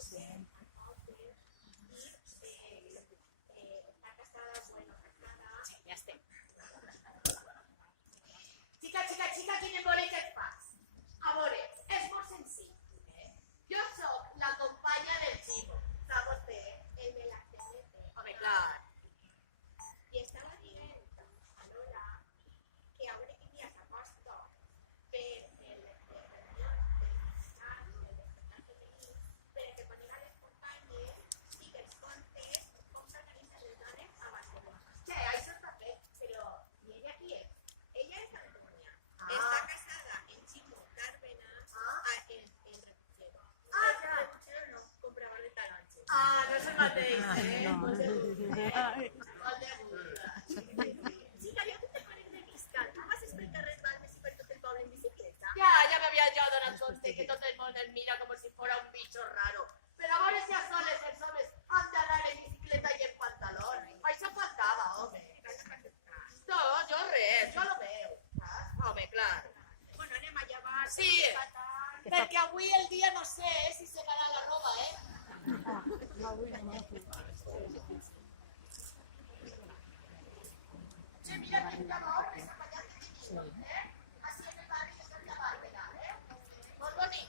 Ja estem. Xica, quin embolic et fas? A veure, és molt senzill. Jo soc la companya del Ximo. Sap vostè, el de la CNT. Home, clar. I estava dient a Lola que a veure quin dia s'acosta per el despertar femení, perquè quan eren les companyes sí que els contes com s'organitzen les dones a Barcelona. Sí, això està fet, però i ella qui és? Ella és d'Antonia. Està casada en Ximo Tàrbena en Rebuixero. Ja. Rebuixero no, comprador de taronges. No és el mateix, Molt de burla. Xica, jo tu te conec de Piscal. Tu passes pel carrer Balmes i per tot el poble en bicicleta? Ja m'havia jo donat compte que tot el món el mira com si fos un bicho raro. Però a veure si a soles els homes han d'anar en bicicleta i en pantalón. Això faltava, home. No, jo res, jo lo veu. Home, clar. Bueno, anem a llevar. Sí, perquè avui el dia no sé si segarà la roba, Sí, mira que estava hores a ballar que tenim, Així en el barri de Santa Bàrbara, Molt bonic.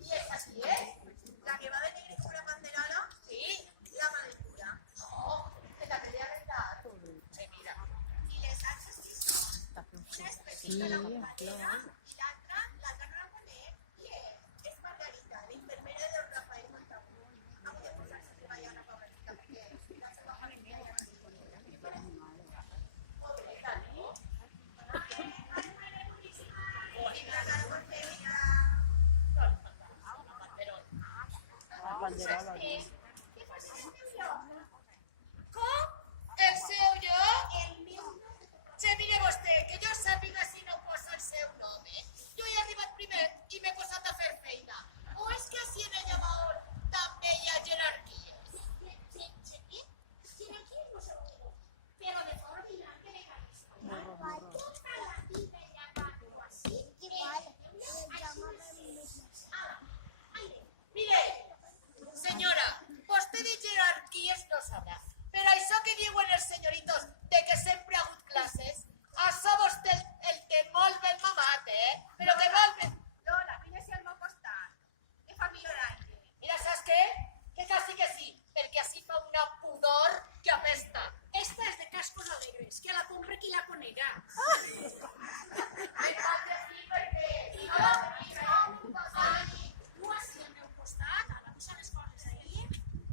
I esa qui és? La que va de negre com la banderola? Sí. La Malentura. No, és la que li ha rentat. Mira. I les altres qui són? Una és Pepita, la companera, i l'altra no la conec. I és Margarita, l'infermera de don Rafael Montagut. Ha de posar-se a treballar la pobrecita perquè la seva família ja no s'hi coneix. Pobreta, no? I la cara per fer, mira. Banderola. Què fas el meu lloc? Com? El seu lloc? El meu lloc. Sí, mire vostè, que jo sàpiga si no posa el seu nom, Jo he arribat primer i m'he posat a fer feina. O és que així en el llamaor també hi ha jerarquies? Jerarquies no seguro, però de forma que mecanisme. Tota la vida he llamat així. Mire, senyora, vostè de jerarquies no sabrà, però això que diuen els senyoritos de que sempre ha hagut classes, això vostè el té molt ben mamat, Però que molt ben... Lola, vine si al meu costat, que fa millor aire. Mira, saps què? Que quasi que sí, perquè així fa una pudor que apesta. Esta es de Cascos Alegres, que la compre qui la conega. Me cal dir perquè... No la Tu així al meu costat, a la posar les coses ahí,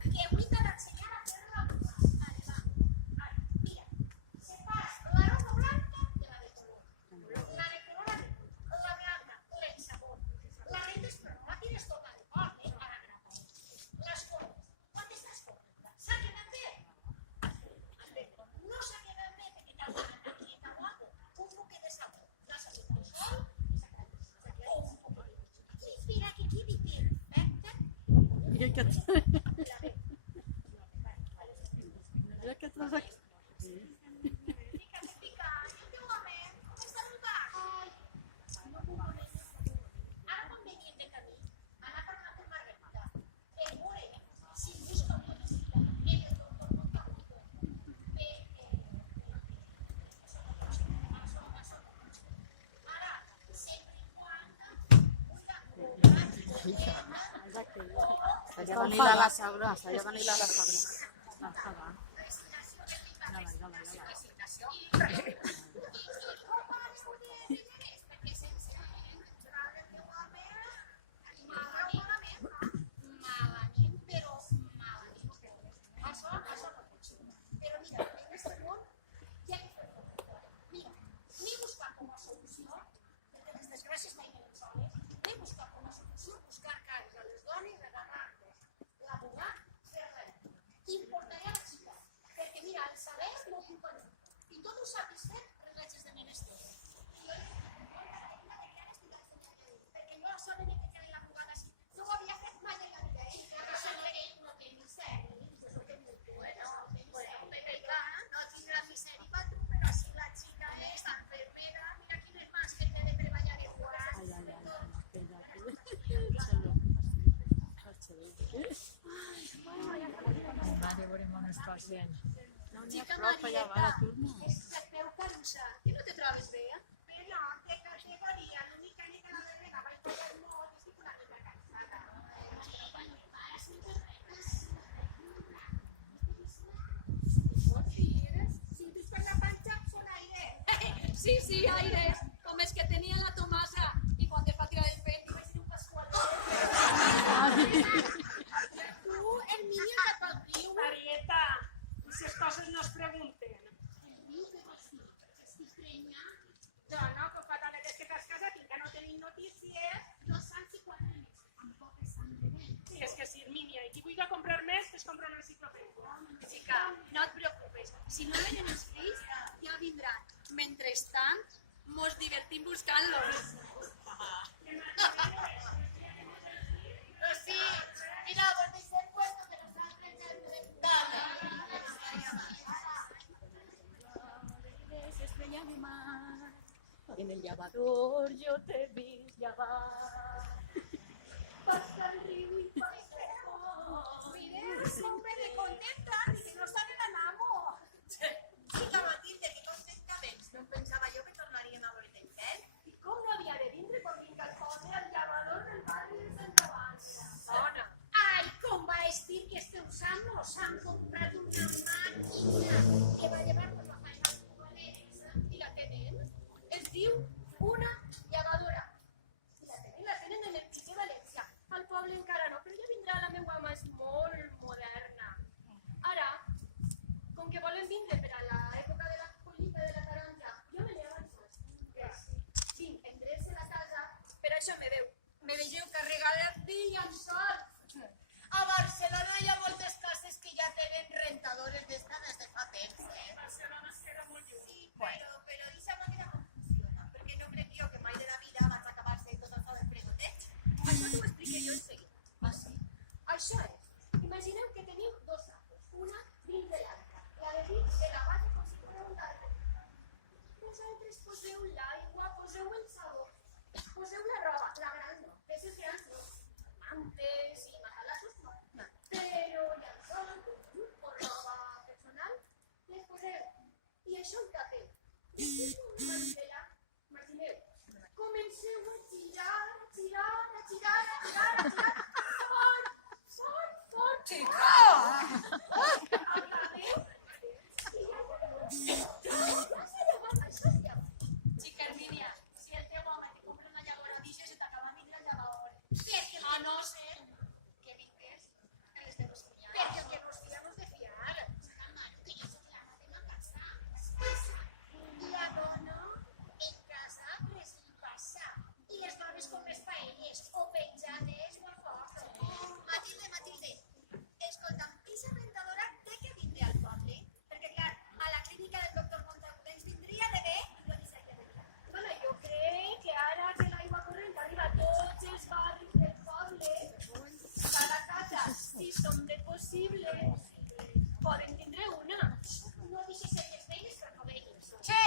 que avui t'ha d'ensenyar a fer la boca. Ara, mira, separas la ropa blanca de la de color. La de color la blanca, l'ensabó. La rendes però no la tires tota de cop, a la grapa. Les corres. Quantes les corres? S'ha quedat bé? No s'ha quedat bé perquè t'ha donat aquí a guapo un poquet de sabó. L'has hagut al sol i s'ha quedat bé. O un poquet. I mira que quedi perfecte. Mira que atrás aquí. Pica, i teu home, com està el bar? No puc conèixer. Ara quan venien de camí, anar parlant amb Margarita. Veure si busca una visita en el doctor Montagut. Ara, sempre i quan Allà van ir a la sagra, allà van ir a la sagra. malament, però malament. Això no pot ser. Però mira, en aquest món hi ha que fer mira, ni buscar com a solució, perquè les desgràcies mai eren soles, ni buscar com a solució buscar cares a les dones, regalar-les, laborar, fer res. Importaré a la xica, perquè mira, el saber no ocupa no. I tot ho sapis fer, reglatges de menester. I jo perquè jo la sort de que quedi la bugada així. No ho havia fet mai en la vida, però sembla que ell no té misèria. Jo soc de molt bueno, no té misèria. No tindrà misèria per tu, però sí la xica. gent. No n'hi ha Xica prou per llevar la turma. Marieta, et veu carussa, que no te trobes bé? Però, de categoria, l'única que la verga va fallar molt, estic una mica cansada. Si tu per la panxa, són aire. Sí, sí, Aires, com és que tenia la Tomasa i quan te fa tirar el pet vaig dir un pasqualet. Tu, el niño cap al riu. Marieta, esas cosas no es pregunten. No, no, que fa tant des que t'has casat i que no tenim notícies. 2 anys i 4 mesos, tampoc és tant de bé. Sí, és que sí, Hermínia, i qui vulgui comprar més, es compra una enciclopèdia. Xica, no et preocupes, si no venen els fills, ja vindran. Mentrestant, mos divertim buscant-los. Pues sí, mira, vos deixem puesto que nosaltres ja entrem dalt. Estrella de mar, en el lavador yo te vi llavar. Pasa el río y pasa el mar. Mire, súper contenta, que no saben l'amo. Xica Matilde, que contenta vens. No em pensava jo que tornaríem a veure el cel. I com no havia de vindre quan vinc al poble al lavador del barri de Sant Joan? Dona. Ai, com va estir que esteu sanos? Han comprat una màquina que va llevar per la feina als futboleros. I la tenen? Es diu una llevadora. I la tenen en el pis de València. Al poble encara no, però ja vindrà la meva mà, és molt moderna. Ara, com que volen vindre per a l'època de la collita de la taronja, jo me n'he avançat. Vinc, endreç a la casa, per això me vegeu carregada de llençols. A Barcelona hi ha moltes cases que ja tenen rentadores d'estes des de fa temps, Barcelona es queda molt lluny. Sí, però deixa màquina com funciona, perquè no crec jo que mai de la vida vaig acabar-se tot això del pregoteig. Això t'ho expliqué jo en seguida. Ah, sí? Això és. Imagineu que teniu 2 sacos, una dins de l'altra. La de dins de la base com si fos un altre. Vosaltres poseu l'aigua, poseu el sabó, poseu la roba, la gran no, peces grans no, mantes i matalassos no. Però llençols o roba personal, les poseu. I això en cafè. Després una manivela, imagineu, comenceu a girar, a girar, a girar, a girar, a girar, fort, fort, fort. Xica! Xica Hermínia, si el teu home te compra una llavora d'ixo, se t'acaba vindre el llavador. Perquè a no ser que vingués a les teves cunyades. Perquè el que nos fiamos de fiar. La dona en casa res li passa. I les dones com les paelles, o penjades o a foc. Matilde, escolta'm, aquesta rentadora té que vindre al poble? Perquè, clar, a la clínica del doctor Montagut ens vindria de bé i jo ni sé què vindrà. Bueno, jo crec que ara que l'aigua corrent arriba a tots els barris del poble, cada casa, si som de possible, poden tindre una. No deixes ser les velles per no veïns. Che,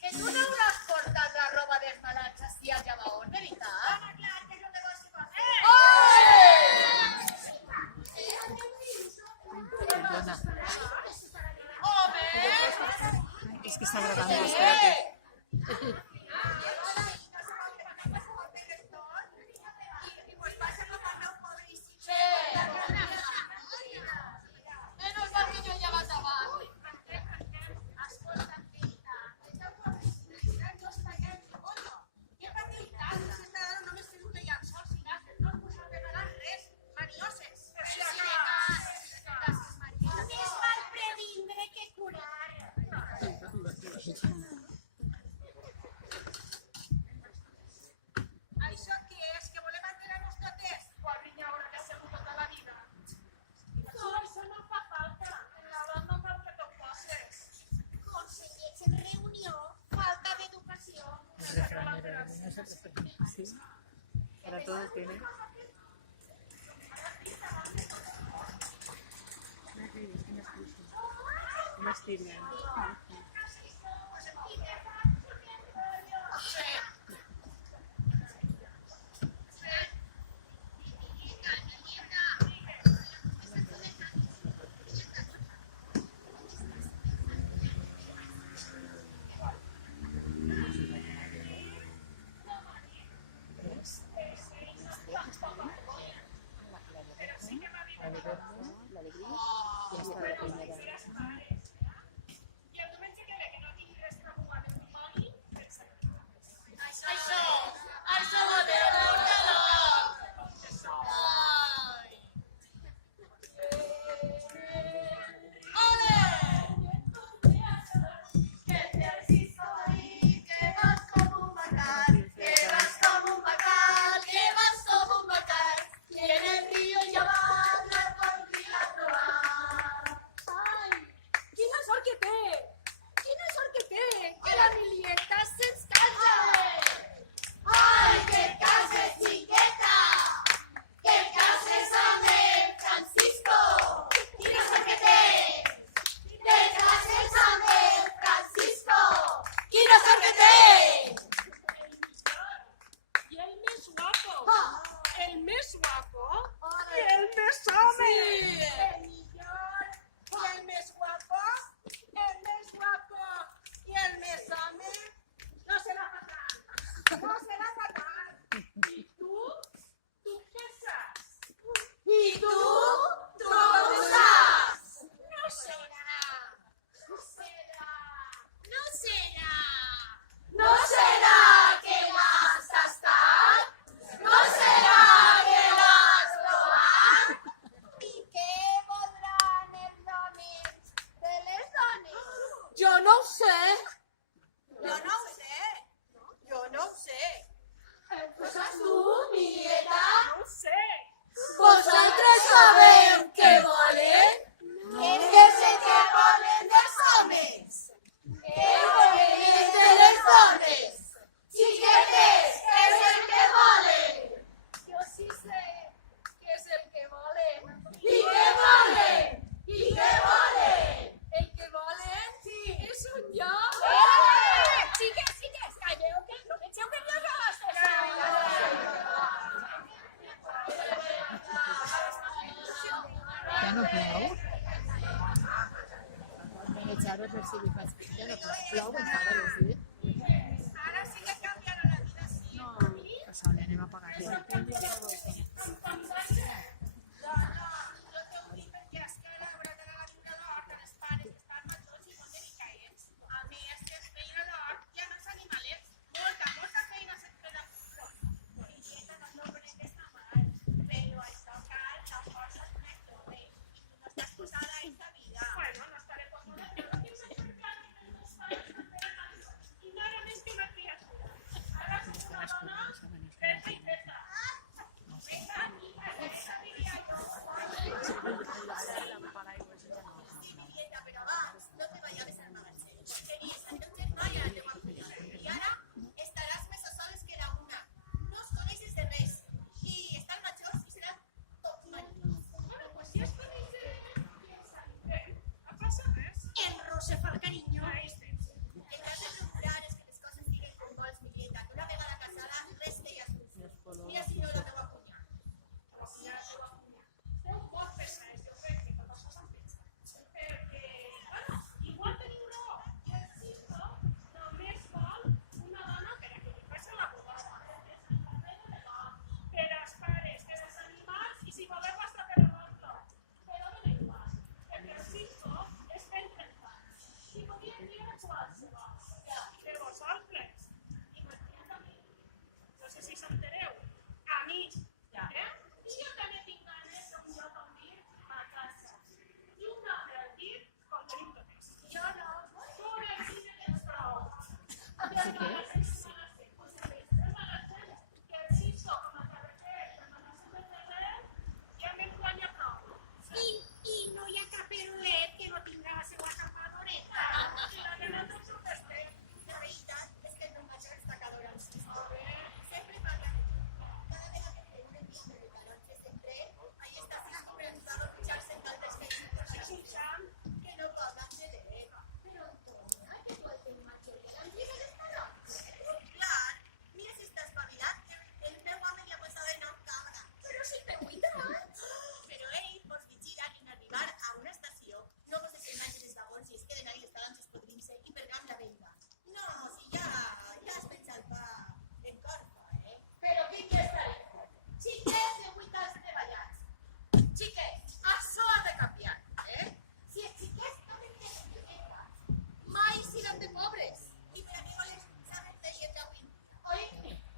que tu no hauràs portat la roba dels malalts així al llavaor, veritat? Home, clar, que és un negoci bo. Perdona, Home! és que està gravant, espérate. Menos mal que jo he llevat abans. Què patiu tant? S'està dant només fer una llençol, si no us ha regalat res, manioses. Més val previndre que curar. Això què és? Que volem enterar-nos totes? Qual vinya haurà de ser tota la vida? No, això no fa falta. En la banda no cal que t'ho passes. Consellers en reunió, falta d'educació. Sí, para todo tiene. No estirien. Jo no ho sé. Jo no ho sé. Jo no ho sé. Pues saps tu, amigueta? No ho sé. Vosaltres sabeu què volen? Què sé què volen dels homes? Què volen de les dones? Xiquetes, què és el que volen? Jo sí sé què és el que volen. I què volen? I què volen? El que volen és un lloc. Xiques, calleu, que no penseu que jo no les Ja no plou? Echar-ho per si li faig... Ja no plou encara, no sé. Ara sí que canviarà la vida, sí. No, pues ahora anem a pagar. Jo t'ho dic perquè és que l'obra de la gatina d'hort de les pares estan majors i molt delicats. A mi és que es feina d'hort i amb els animalets. Molta feina se't queda fora. I dieta no crec que està mal, però això cal la força d'una jove. I tu no estàs posada a aquesta vida. Bueno, no estaré còmoda, però tinc sempre clar que els pares i no era més que una criatura. Ara soc una dona feta i feta. Feta i feta, diria jo. Sí, dieta, però abans no te ballaves al magatzem. Tenies el teu germà i la teua cuina. I ara estaràs més a soles que la una. No us coneixes de res. I estan majors i seran tots marits. Bueno, pues si es coneixen, no passa res. En Rosa fa el carinyo. Ahí estem. El que has de procurar és que les coses siguin com vols, mi dieta. Que una vegada casada res feia sucio. Mira si no la teua cuina. Ja ho va punyar. Esteu molt pesats, jo crec que tot això s'han pensat. Perquè, bueno, igual teniu raó. I el Cisco només vol una dona per a que li faci la proposta. Per als pares, per als animals i si voleu hasta per l'orto. Però dona igual, perquè el Cisco és ben trencat. I podien dir a qualsevol. De vosaltres. I m'entén a mi. No sé si s'entereu. A mi. Eh? I jo també tinc ganes d'un lloc on dir a casa. I un altre al dir com tenim totes. Jo no. Tu en el cine tens prou. Que el Cisco com a carreter per donar-se per carrer ja m'emplanya prou. I no hi ha cap eruet que no tindrà la seva campadoreta. I la de nosaltres ho festem. La veritat és que el meu major està cador amb Cisco. Sempre parla de tu. Cada vegada que té un envio de calor sempre, ahí està Cisco preguntado luchar-se en altres països. Que no parlen de ell. Però, Antònia, que tu el teu major en lliga d'estarà. Clar, mira si està espavilat. El meu home li ha posat de nom cabra. Però si té 8 anys. Però ell vos vigila i en arribar a una estació no vos desenganys dels vagons i es queden ahí esperant escodrint-se i pegant la venda. No, si ja has pensat pa en corfa, Però quin que estaré? Xiquets de 8 anys treballats. Xiquets, això ha de canviar, Si els xiquets no tenen xiquetes, mai seran de pobres. I per a què volen saber de lletra avui? Oi?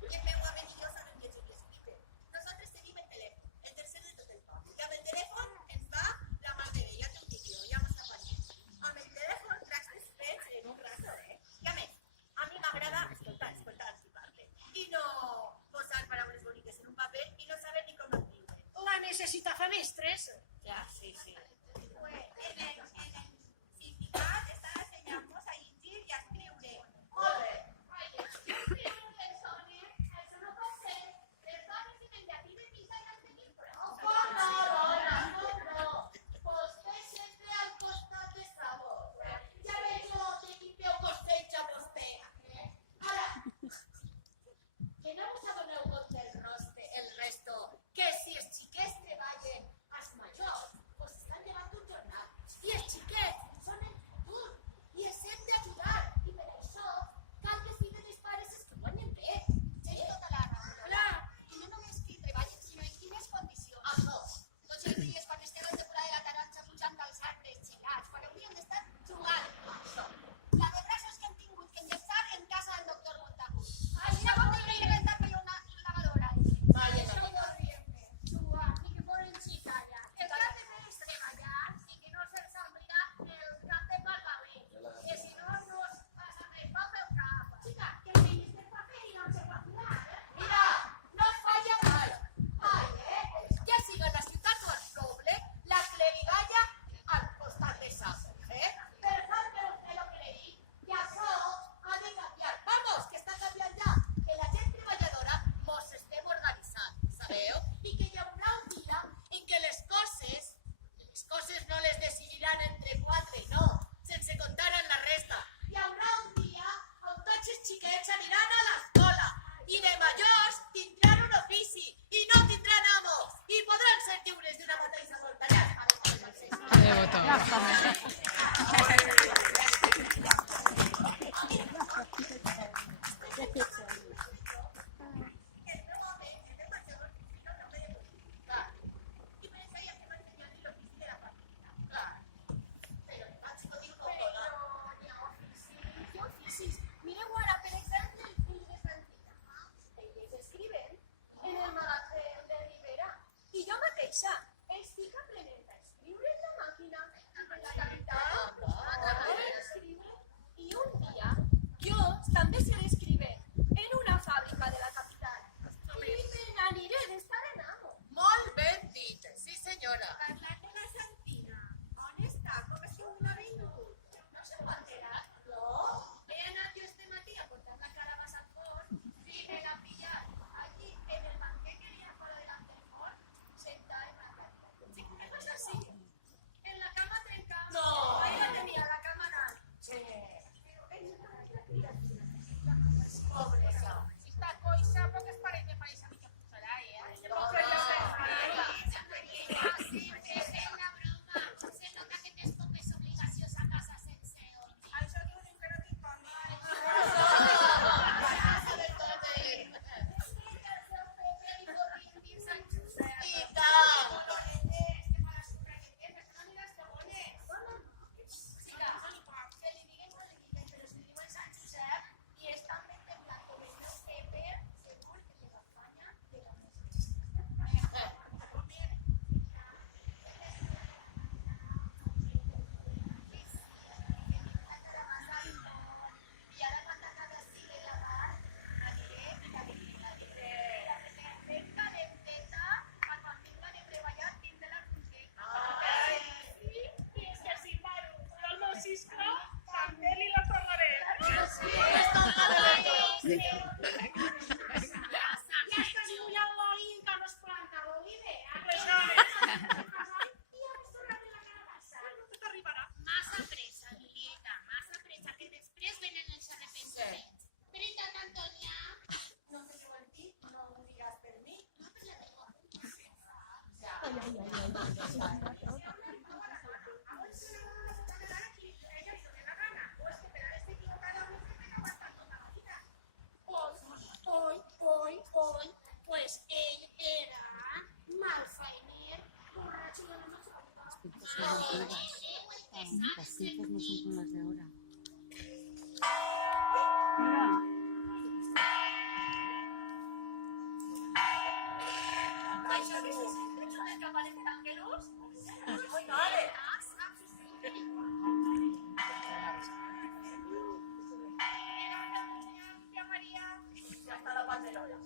El meu home i jo sabem llegir i escriure. Nosaltres tenim el telèfon, el tercer de tot el poble. I amb el telèfon ens va la mà de ja t'ho dic jo, ja m'està parlant. Amb el telèfon tracts després en un rato, I a més, a mi m'agrada escoltar si parle. I no posar paraules boniques en un paper i no saber ni com escriure. La necessita fa mestres. Ja, sí. En el sindicat estan ensenyant-nos a llegir i a escriure. Molt bé. Això no pot ser. Les dones en el llatí de Pisa ja en tenim prou. Com no, dona, com no? Vostè sempre al costat de sabor. Ja veig jo de qui peu costeja vostè. Ara, que no us adoneu compte el resto, que si els xiquets treballen als majors, Ya estás muy abolida con los pantalones ideales. Pues no, Tía, esto no te la casa. no t'arribarà. Massa pressa, Julieta, massa pressa, que després venen els arrepentiments. Veritat, Antònia? No te digo en ti, no lo digas por mí. No, pues la tengo. Hoy, pues él era malfainer, borracho de los Las cintas no son como las de ahora. Ya está la banderola.